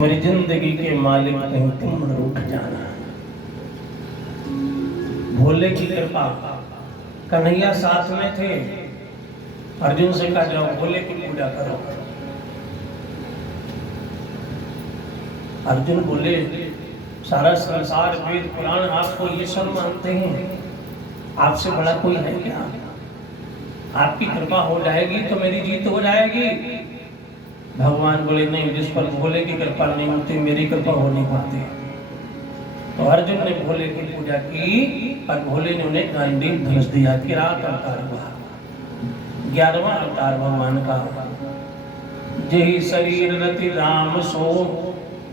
मेरी जिंदगी के मालिक कहीं तुम रूठ जाना। भोले की कृपा, कन्हैया साथ में थे। अर्जुन से कहा जाओ भोले की पूजा करो। अर्जुन बोले सारा संसार वेद पुराण आपको ये सब मानते हैं, आपसे बड़ा कोई है क्या? आपकी कृपा हो जाएगी तो मेरी जीत हो जाएगी। भगवान बोले नहीं, जिस पर भोले की कृपा नहीं होती मेरी कृपा हो नहीं पाती। तो अर्जुन ने भोले की पूजा की और भोले ने उन्हें गांडीव धनुष दिया। किरात अवतार हुआ, 11वां अवतार भगवान का। जेहि शरीर रति राम सो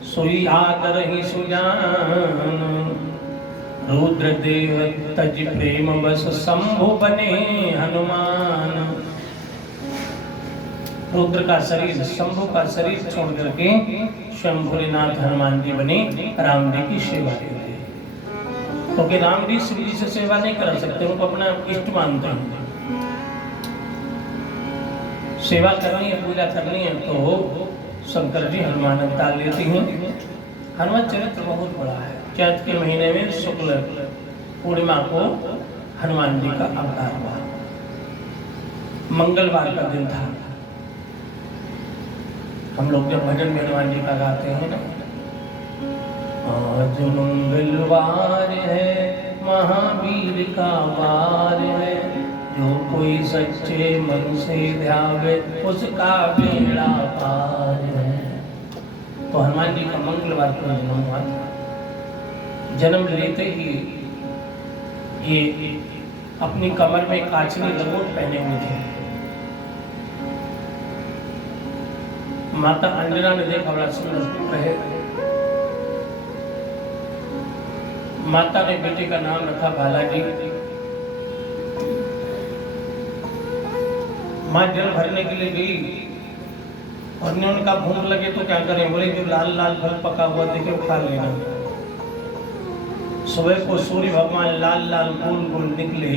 सोई आदर ही सुजान। रुद्रदेव तज प्रेम बस शंभु बने हनुमान। रुद्र का शरीर, शंभु का शरीर छोड़ करके स्वयं भोलेनाथ हनुमान जी बने राम जी की सेवा के लिए। क्योंकि राम जी शिव जी से सेवा नहीं कर सकते, उनको अपना इष्ट मानते हैं। सेवा करनी है, पूजा करनी है तो शंकर जी हनुमान अवतार लेती हैं। हनुमान चरित्र बहुत बड़ा है। चैत के महीने में शुक्ल पूर्णिमा को हनुमान जी का अवतार हुआ। मंगलवार का दिन था। हम लोग जब भजन में हनुमान जी का गाते हैं ना, आज मंगलवार है महावीर का वार है, जो कोई सच्चे मन से ध्यावे उसका बेड़ा पार है। तो हनुमान जी का मंगलवार को जन्म हुआ था। जन्म लेते ही ये अपनी कमर में कांचनी लंगोट पहने हुए थे। माता अंजना ने देखा, बड़ा सुंदर पुत्र है। माता ने बेटे का नाम रखा बालाजी। माँ जल भरने के लिए गई और ने उनका भूख लगे तो क्या करें? बोले जो लाल लाल फल पका हुआ देखे खा लेना। सुबह को सूर्य भगवान लाल लाल गोल गोल निकले,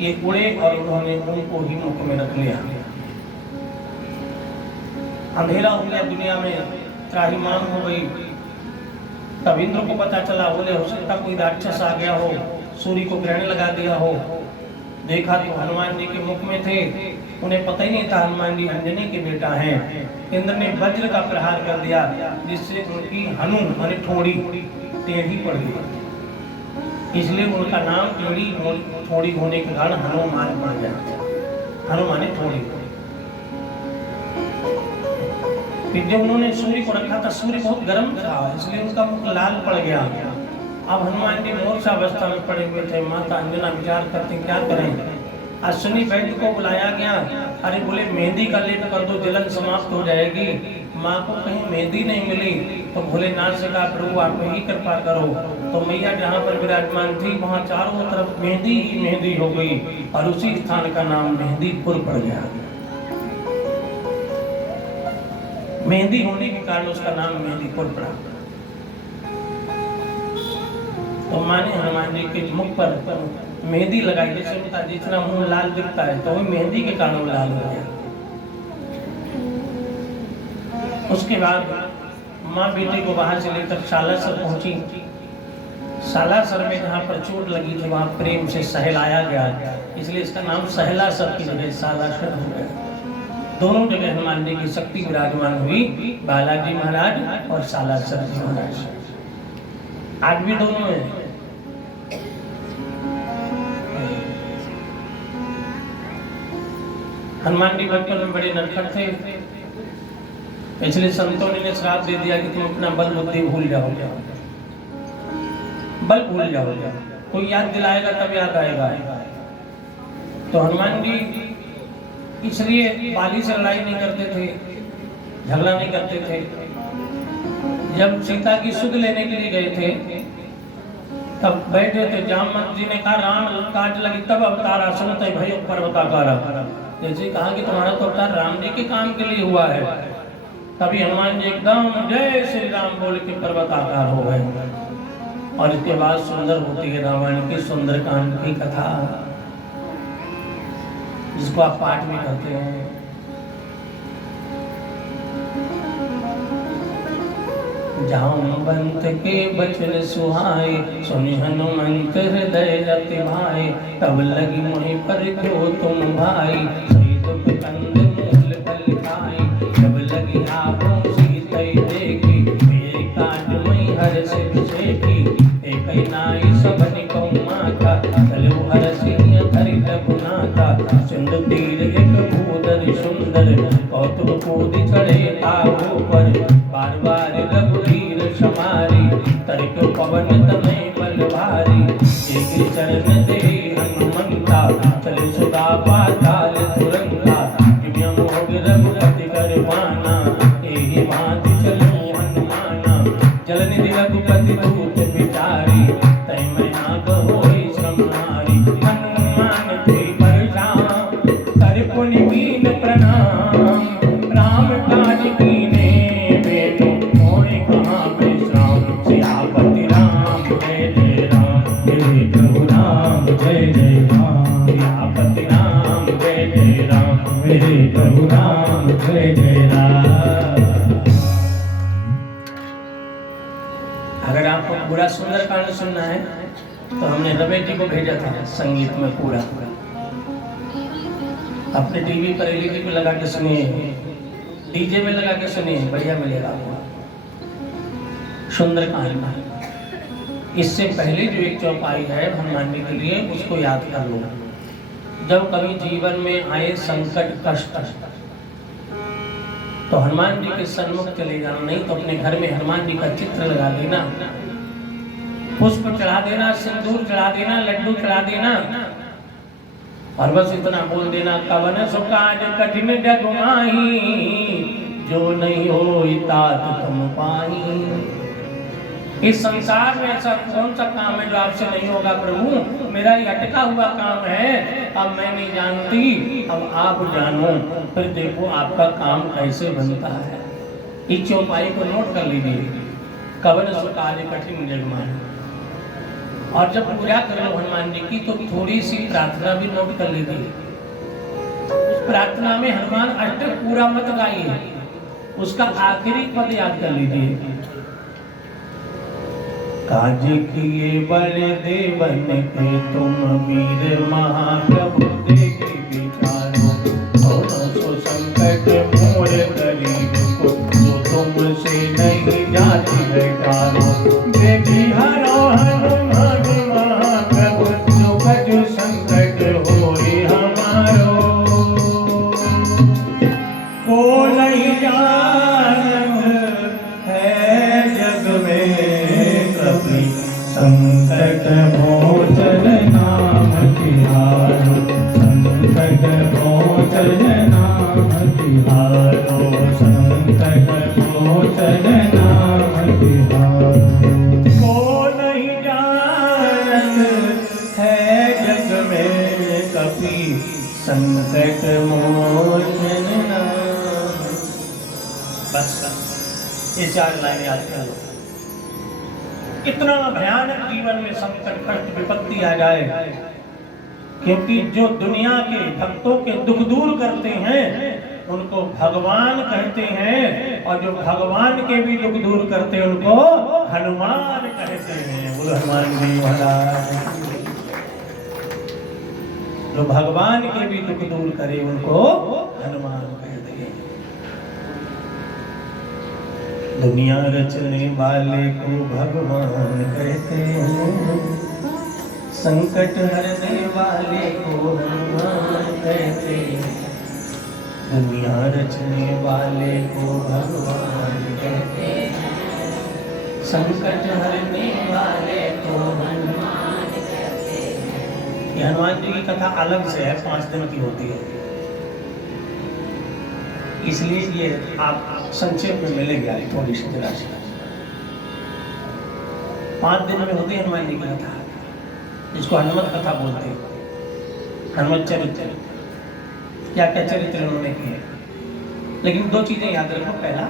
ये उड़े और उन्होंने उनको ही मुख में रख लिया। अंधेरा हो गया, दुनिया में त्राहिमाम हो गई। तब इंद्र को पता चला, बोले हो सकता कोई राक्षस आ गया हो, सूर्य को ग्रहण लगा दिया हो। देखा तो हनुमान जी के मुख में थे। उन्हें पता ही नहीं था हनुमान जी अंजनी के बेटा हैं। इंद्र ने वज्र का प्रहार कर दिया, जिससे उनकी हनु माने ठोड़ी टेढ़ी पड़ गई। इसलिए उनका नाम टेढ़ी ठोड़ी होने के कारण हनुमान पड़ गया। हनुमान ठोड़ी। जब उन्होंने सूर्य को रखा था, सूर्य बहुत गर्म था, इसलिए उनका मुख लाल पड़ गया। अब हनुमान जी मूर्छा अवस्था में पड़े हुए थे। माता अंजना विचार करते क्या करें। अश्विनी वैद्य को बुलाया गया। अरे बोले मेहंदी का लेप कर दो, जलन समाप्त हो जाएगी। माँ को कहीं मेहंदी नहीं मिली तो भोलेनाथ से कहा प्रभु आप ही कृपा करो। तो मैया जहाँ पर विराजमान थी वहाँ चारों तरफ मेहंदी ही मेहंदी हो गई और उसी स्थान का नाम मेहंदीपुर पड़ गया। मेहंदी होने के कारण उसका नाम मेहंदीपुर पड़ा। तो माँ ने हनुमान जी के मुख पर मेहंदी लगाई, जैसे होता जितना मुंह लाल दिखता है तो वही मेहंदी के कारण लाल हो गया। उसके बाद माँ बेटे को वहां से लेकर सालासर पहुंची। सालासर में जहाँ पर चोट लगी थी वहां प्रेम से सहलाया गया, इसलिए इसका नाम सहलासर की जगह सालासर हो गया। दोनों जगह हनुमान जी की शक्ति विराजमान हुई, बालाजी महाराज और सालासर जी महाराज। आज भी दोनों हैं। हनुमान जी बचपन में बड़े नटखट थे, इसलिए संतों ने श्राप दे दिया कि तुम अपना बल बुद्धि भूल जाओगे, बल भूल जाओगे। कोई याद दिलाएगा तब याद आएगा। तो हनुमान जी इसलिए बाली से लड़ाई नहीं करते थे, झगड़ा नहीं करते थे। जब सीता की सुध लेने के लिए गए थे तब बैठे थे, जामवंत जी ने कहा राम काज लगी तब अवतारा सुनते भय पर्वताकारा। जैसे कहा कि तुम्हारा तो अवतार राम जी के काम के लिए हुआ है, तभी हनुमान जी एकदम जय श्री राम बोल के पर्वताकार हो गए। और इसके बाद सुंदर होती है रामायण की सुंदरकांड की कथा, जिसको आप पाठ भी करते हैं। जाम्बवंत के बचन सुहाए, सुनि हनुमंत हृदय रति भाए। तब लगी मोहि पर जो तुम भाई, सही दुख कंद मूल फल खाए। तब लगी आपो सीतै देखी, मेरे काज मई हर्ष विषेखी। एक नाई सबनि कौ माता, चलो हरसिय धरि रघुनाथा। सिंधु तीर एक भूधरि सुंदर, कौतुक कूदि चढ़े ताहू पर। बार बार रघुवीर समारी, तरिक पवन तनय बल भारी। एक चरण दे हनुमंता, चले सुधा पाताल तुरंता। जिमिया मोग रघुपति कर पाना, एहि भांति चलो हनुमाना। जल निधि रघुपति दूत बिचारी, तै मैं नाग होई श्रम नारी। हनुमान ते परशुराम, कर पुनि कीन प्रणाम। राम काज कीने बेनु, मोहि कहाँ विश्राम। सियापति राम जय जय राम, जय प्रभु राम जय जय राम। सियापति राम जय जय राम, मेरे प्रभु राम जय जय राम। अगर आपको पूरा सुंदरकांड सुनना है तो हमने रमेश जी को भेजा था संगीत में पूरा। अपने टीवी पर एलईडी पे लगा के सुनिए, डीजे में लगा के सुनिए, बढ़िया मिलेगा आपको सुंदरकांड। इससे पहले जो एक चौपाई है हनुमान जी के लिए, उसको याद कर लो। जब कभी जीवन में आए संकट कष्ट तो हनुमान जी के सन्मुख चले जाना, नहीं तो अपने घर में हनुमान जी का चित्र लगा देना, पुष्प चढ़ा देना, सिंदूर चढ़ा देना, लड्डू चढ़ा देना और बस इतना बोल देना, कवन सो काज कठिन जग माही, जो नहीं होई तात तुम पाही। इस संसार में ऐसा कौन सा काम है जो आपसे नहीं होगा प्रभु? मेरा ये अटका हुआ काम है, अब मैं नहीं जानती, अब आप जानो, फिर देखो आपका काम कैसे बनता है। इस चौपाई को नोट कर लीजिए, कवन सो काज कठिन जग माही। और जब पूजा कर लो हनुमान जी की तो थोड़ी सी प्रार्थना भी नोट कर लीजिए। उस प्रार्थना में हनुमान अष्टक पूरा मत गाइए, उसका आखिरी पद याद कर लीजिए। काज किए बड़े देवन के तुम वीर महाप्रभु देखी विचारो। और सो संकट मोर गरीब को, जो तुमसे नहीं जाती है कारो। देवी हरो हनुमान महाप्रभु, जो कज संकट होई हमारो। को नहीं जानत है जग में, संकट मोचन नाम तिहारो। संकट मोचन नाम तिहारो, संकट मोचन नाम तिहारो। को नहीं जानत है जग में कपि, संकट मोचन नाम। बस ये 4 लाइन याद कर लो। इतना भयानक जीवन में संकट कष्ट विपत्ति आ जाए, क्योंकि जो दुनिया के भक्तों के दुख दूर करते हैं उनको भगवान कहते हैं, और जो भगवान के भी दुख दूर करते हैं उनको हनुमान कहते हैं। बोलो हनुमान जी महाराज। जो भगवान के भी दुख दूर करे उनको हनुमान कहते हैं। दुनिया रचने वाले को भगवान कहते हैं, संकट हरने वाले को हनुमान कहते हैं। दुनिया रचने वाले को भगवान कहते हैं, संकट हरने वाले को हनुमान कहते हैं। ये हनुमान जी की कथा अलग से है, 5 दिन की होती है, इसलिए ये आप संक्षेप में मिलेगी आज थोड़ी सी जरा सी। 5 दिन में होती है हनुमान जी की कथा, जिसको हनुमत कथा बोलते हैं। हनुमत चरित्र, क्या क्या चरित्र उन्होंने किए। लेकिन 2 चीजें याद रखो। पहला,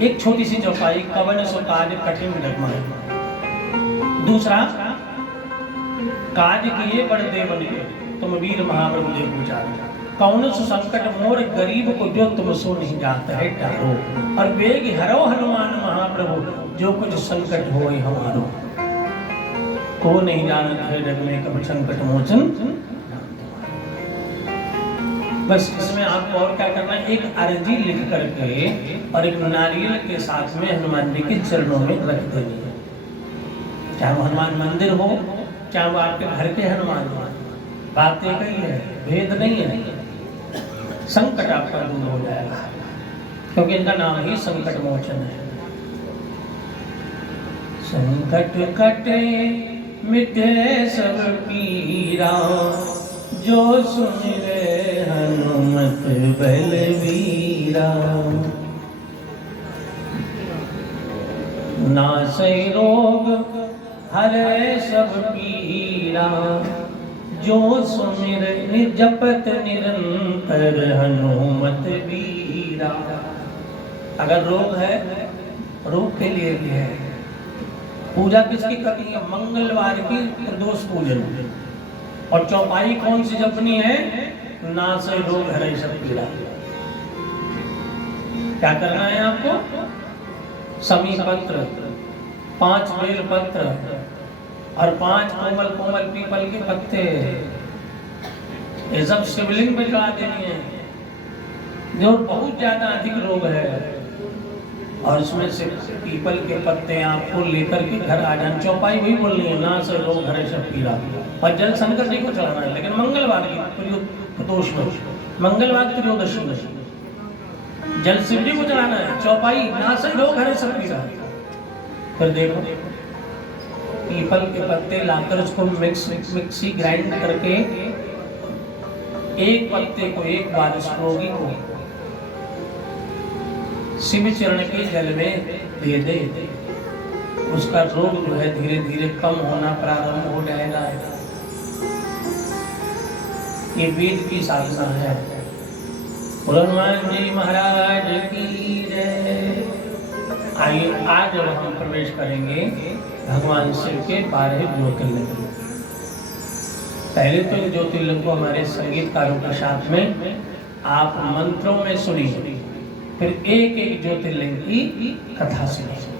एक छोटी सी चौपाई, कवन सो काज कठिन जग माही। दूसरा, काज किए बड़ देवन के, तुम वीर महाप्रभु देव विचार। कौन सो संकट मोर गरीब को जो तुम सो नहीं जाता है टारो। और वेग हरो हनुमान महाप्रभु जो कुछ संकट हो हमारो। को नहीं जानत है जग में कब संकट मोचन। बस इसमें आपको और क्या करना है, एक अर्जी लिख करके और एक नारियल के साथ में हनुमान जी के चरणों में रख देनी है। चाहे वो हनुमान मंदिर हो, चाहे वो आपके घर के हनुमान हो, बात एक ही है, भेद नहीं है। संकट आपका दूर हो जाएगा, क्योंकि इनका नाम ही संकट मोचन है। संकट कटे मिटे सब पीरा, जो सुमिरे हनुमत बलवीरा। नासै रोग हरे सब पीरा, जो सुमिरे जपत निरंतर हनुमत वीरा। अगर रोग है, रोग के लिए भी है। पूजा किसकी करनी है? मंगलवार की प्रदोष पूजन। और चौपाई कौन सी जपनी है? नासै रोग हरै सब पीरा। क्या करना है आपको? समी पत्र, 5 बेल पत्र और 5 कोमल कोमल पीपल के पत्ते, ये सब शिवलिंग पे चढ़ा देनी है। जो बहुत ज्यादा अधिक रोग है और उसमें से पीपल के पत्ते आपको लेकर के घर आ जाना। चौपाई वही बोलनी है, ना से रोग हरे सब पीरा। और जल शंकर जी को चढ़ाना है, लेकिन मंगलवार की प्रदोष में, मंगलवार त्रयोदशी में जल शिव जी को चढ़ाना है। चौपाई ना से रोग हरे सब पीरा। फिर देखो पीपल के पत्ते लाकर उसको मिक्सी ग्राइंड करके एक पत्ते को एक बार उस रोगी को शिव चरण के जल में दे दे, उसका रोग जो है धीरे धीरे कम होना प्रारंभ हो जाएगा। ये वेद की साधना है। हनुमान जी महाराज की जय। आइए आज हम प्रवेश करेंगे भगवान शिव के 12 ज्योतिर्लिंग। पहले तो इन ज्योतिर्लिंग को हमारे संगीतकारों के साथ में आप मंत्रों में सुनिए, फिर एक एक ज्योतिर्लिंग की कथा सुनिए।